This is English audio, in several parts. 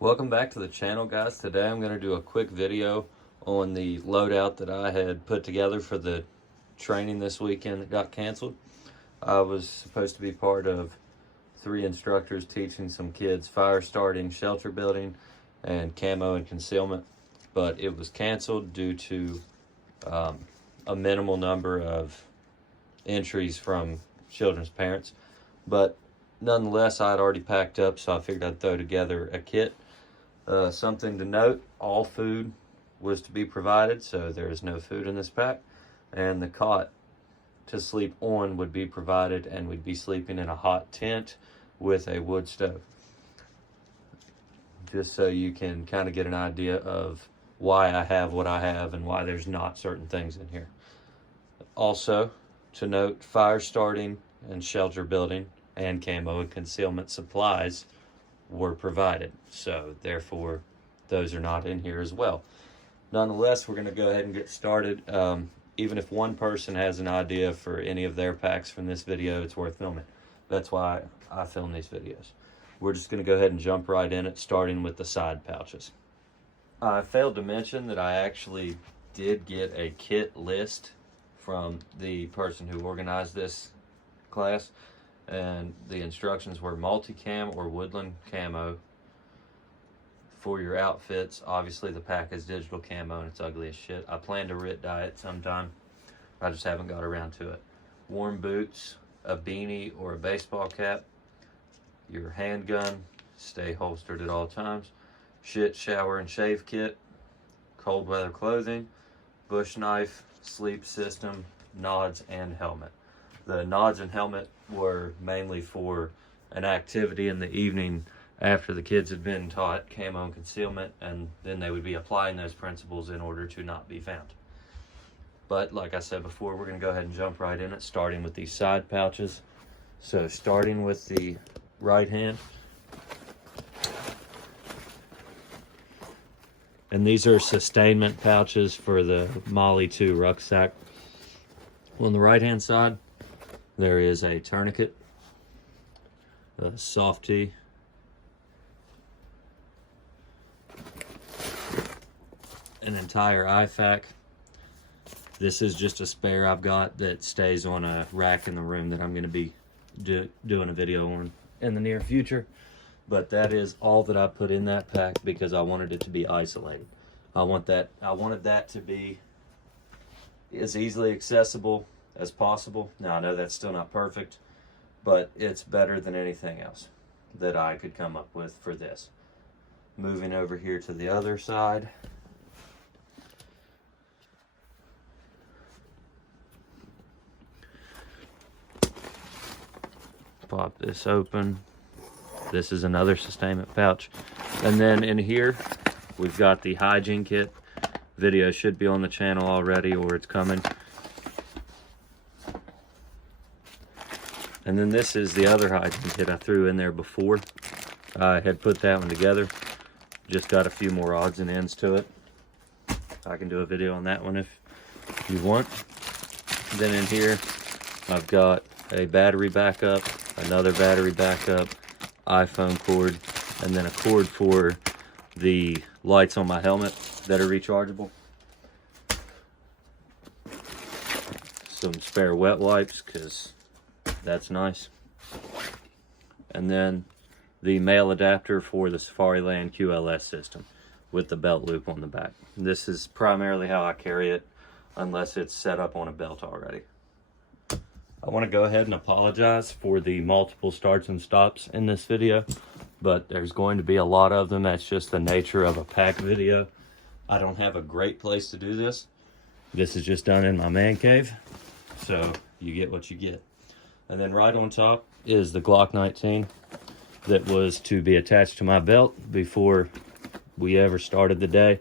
Welcome back to the channel, guys. Today I'm going to do a quick video on the loadout that I had put together for the training this weekend that got canceled. I was supposed to be part of 3 instructors teaching some kids fire starting, shelter building, and camo and concealment, but it was canceled due to a minimal number of entries from children's parents. But nonetheless, I had already packed up, so I figured I'd throw together a kit. Something to note, all food was to be provided, so there is no food in this pack. And the cot to sleep on would be provided, and we'd be sleeping in a hot tent with a wood stove. Just so you can kind of get an idea of why I have what I have and why there's not certain things in here. Also, to note, fire starting and shelter building and camo and concealment supplies were provided, so therefore those are not in here as well. Nonetheless, we're going to go ahead and get started. Even if one person has an idea for any of their packs from this video, it's worth filming. That's why I film these videos. We're just going to go ahead and jump right in it, starting with the side pouches. I failed to mention that I actually did get a kit list from the person who organized this class, and the instructions were multicam or woodland camo for your outfits. Obviously the pack is digital camo and it's ugly as shit. I plan to RIT dye it sometime, I just haven't got around to it. Warm boots, a beanie or a baseball cap, your handgun, stay holstered at all times, shit, shower and shave kit, cold weather clothing, bush knife, sleep system, nods, and helmet. The nods and helmet were mainly for an activity in the evening after the kids had been taught camo and concealment, and then they would be applying those principles in order to not be found. But like I said before, we're going to go ahead and jump right in it, starting with these side pouches. So starting with the right hand, and these are sustainment pouches for the Molly 2 rucksack. On the right hand side, there is a tourniquet, a soft tee, an entire IFAC. This is just a spare I've got that stays on a rack in the room that I'm going to be doing a video on in the near future. But that is all that I put in that pack because I wanted it to be isolated. I wanted that to be as easily accessible as possible. Now I know that's still not perfect, but it's better than anything else that I could come up with for this. Moving over here to the other side. Pop this open. This is another sustainment pouch. And then in here, we've got the hygiene kit. Video should be on the channel already, or it's coming. And then this is the other hygiene kit I threw in there before. I had put that one together. Just got a few more odds and ends to it. I can do a video on that one if you want. Then in here, I've got a battery backup, another battery backup, iPhone cord, and then a cord for the lights on my helmet that are rechargeable. Some spare wet wipes, because that's nice. And then the male adapter for the Safariland QLS system with the belt loop on the back. This is primarily how I carry it, unless it's set up on a belt already. I want to go ahead and apologize for the multiple starts and stops in this video, but there's going to be a lot of them. That's just the nature of a pack video. I don't have a great place to do this. This is just done in my man cave, so you get what you get. And then right on top is the Glock 19 that was to be attached to my belt before we ever started the day.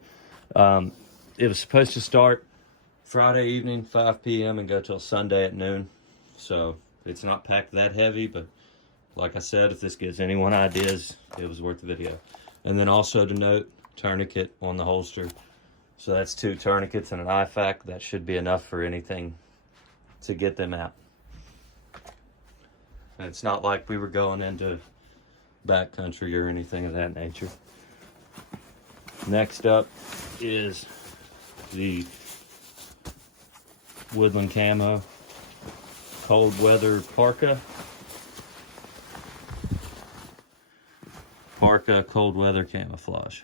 It was supposed to start Friday evening, 5 p.m. and go till Sunday at noon. So it's not packed that heavy, but like I said, if this gives anyone ideas, it was worth the video. And then also to note, tourniquet on the holster. So that's 2 tourniquets and an IFAC. That should be enough for anything to get them out. And it's not like we were going into backcountry or anything of that nature. Next up is the Woodland Camo cold weather parka. Parka cold weather camouflage.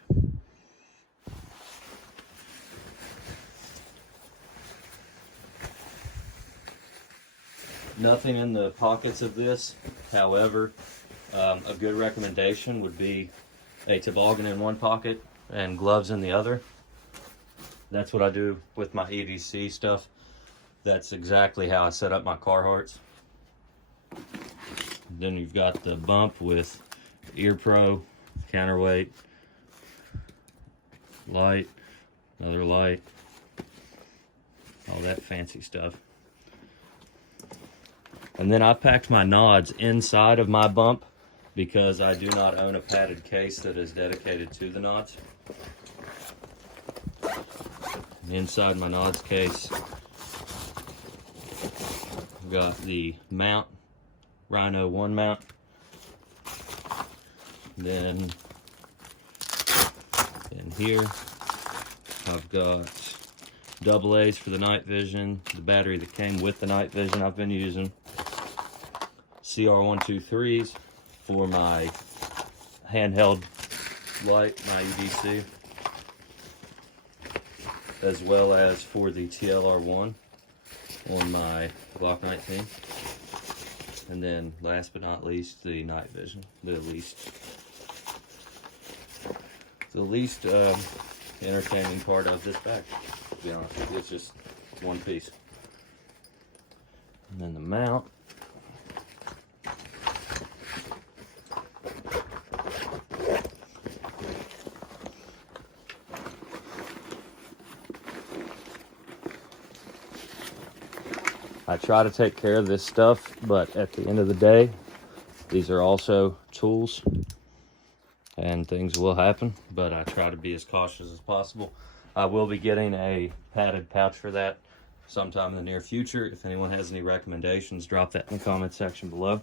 Nothing in the pockets of this. However, a good recommendation would be a toboggan in one pocket and gloves in the other. That's what I do with my EDC stuff. That's exactly how I set up my Carhartts. Then you've got the bump with Ear Pro, counterweight, light, another light, all that fancy stuff. And then I packed my nods inside of my bump because I do not own a padded case that is dedicated to the nods. And inside my nods case, I've got the mount, Rhino 1 mount. Then in here, I've got double A's for the night vision, the battery that came with the night vision I've been using, CR123s for my handheld light, my EDC, as well as for the TLR1 on my Glock 19. And then last but not least, the night vision, the least entertaining part of this bag, to be honest with you. It's just one piece. And then the mount. I try to take care of this stuff, but at the end of the day, these are also tools and things will happen, but I try to be as cautious as possible. I will be getting a padded pouch for that sometime in the near future. If anyone has any recommendations, drop that in the comment section below.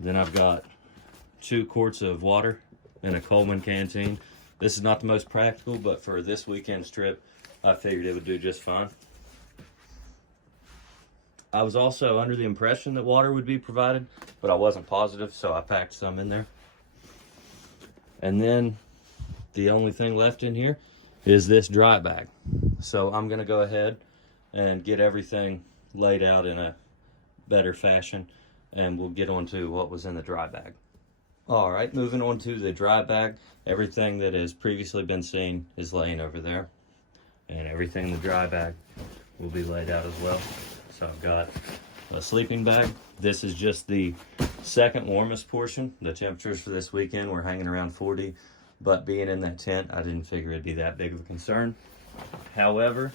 Then I've got 2 quarts of water in a Coleman canteen. This is not the most practical, but for this weekend's trip, I figured it would do just fine. I was also under the impression that water would be provided, but I wasn't positive, so I packed some in there. And then the only thing left in here is this dry bag. So I'm gonna go ahead and get everything laid out in a better fashion, and we'll get on to what was in the dry bag. All right, moving on to the dry bag. Everything that has previously been seen is laying over there, and everything in the dry bag will be laid out as well. So I've got a sleeping bag. This is just the second warmest portion. The temperatures for this weekend were hanging around 40, but being in that tent, I didn't figure it'd be that big of a concern. However,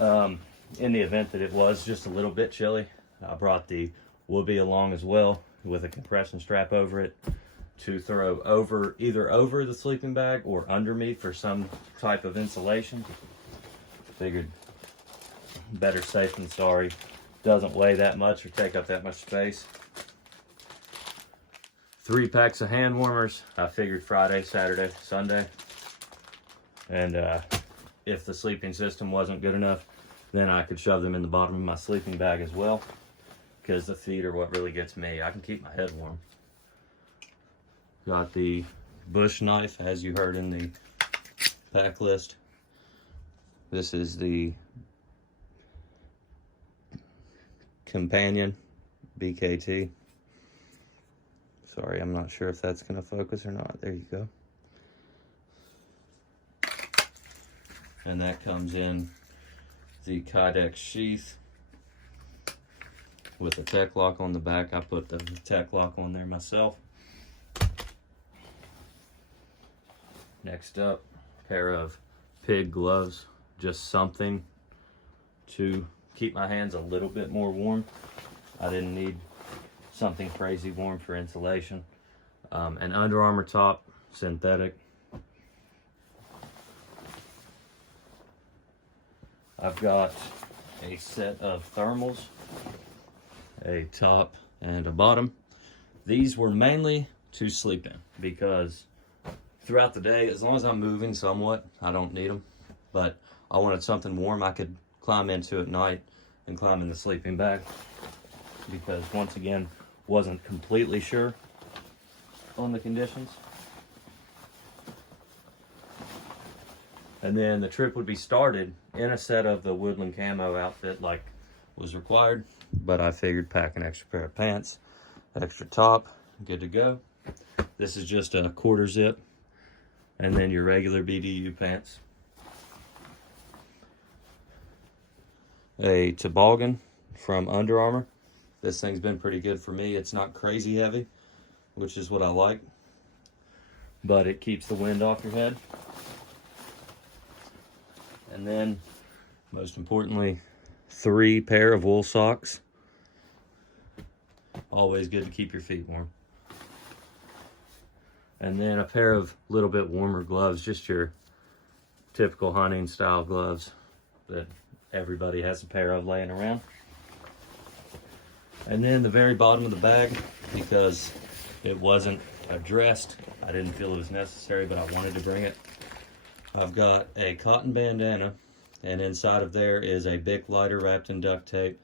in the event that it was just a little bit chilly, I brought the Whoopee along as well with a compression strap over it to throw over, either over the sleeping bag or under me for some type of insulation. Figured better safe than sorry. Doesn't weigh that much or take up that much space. 3 packs of hand warmers. I figured Friday, Saturday, Sunday. And if the sleeping system wasn't good enough, then I could shove them in the bottom of my sleeping bag as well, because the feet are what really gets me. I can keep my head warm. Got the bush knife, as you heard in the pack list. This is the Companion BKT. Sorry, I'm not sure if that's going to focus or not. There you go. And that comes in the Kydex sheath with a tech lock on the back. I put the tech lock on there myself. Next up, a pair of pig gloves. Just something to keep my hands a little bit more warm. I didn't need something crazy warm for insulation. An Under Armour top, synthetic. I've got a set of thermals, a top and a bottom. These were mainly to sleep in because throughout the day, as long as I'm moving somewhat, I don't need them. But I wanted something warm I could climb into at night and climb in the sleeping bag, because once again, wasn't completely sure on the conditions. And then the trip would be started in a set of the woodland camo outfit like was required, but I figured pack an extra pair of pants, extra top, good to go. This is just a quarter zip, and then your regular BDU pants. A toboggan from Under Armour. This thing's been pretty good for me. It's not crazy heavy, which is what I like, but it keeps the wind off your head. And then, most importantly, 3 pair of wool socks. Always good to keep your feet warm. And then a pair of little bit warmer gloves, just your typical hunting style gloves that everybody has a pair of laying around. And then the very bottom of the bag, because it wasn't addressed, I didn't feel it was necessary, but I wanted to bring it. I've got a cotton bandana, and inside of there is a Bic lighter wrapped in duct tape,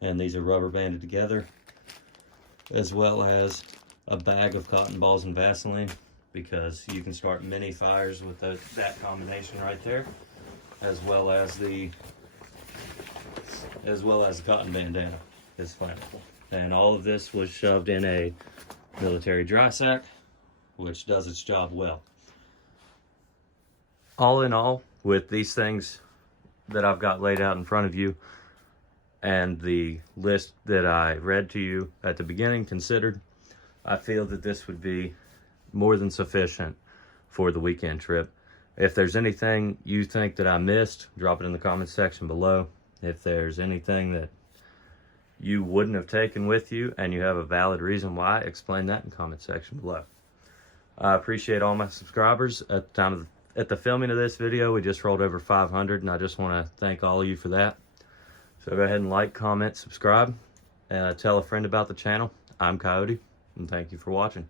and these are rubber banded together, as well as a bag of cotton balls and Vaseline, because you can start many fires with that combination right there, as well as the cotton bandana is flammable. And all of this was shoved in a military dry sack, which does its job well. All in all, with these things that I've got laid out in front of you and the list that I read to you at the beginning considered, I feel that this would be more than sufficient for the weekend trip. If there's anything you think that I missed, drop it in the comments section below. If there's anything that you wouldn't have taken with you and you have a valid reason why, explain that in the comment section below. I appreciate all my subscribers. At the filming of this video, we just rolled over 500, and I just want to thank all of you for that. So go ahead and like, comment, subscribe, and tell a friend about the channel. I'm Coyote, and thank you for watching.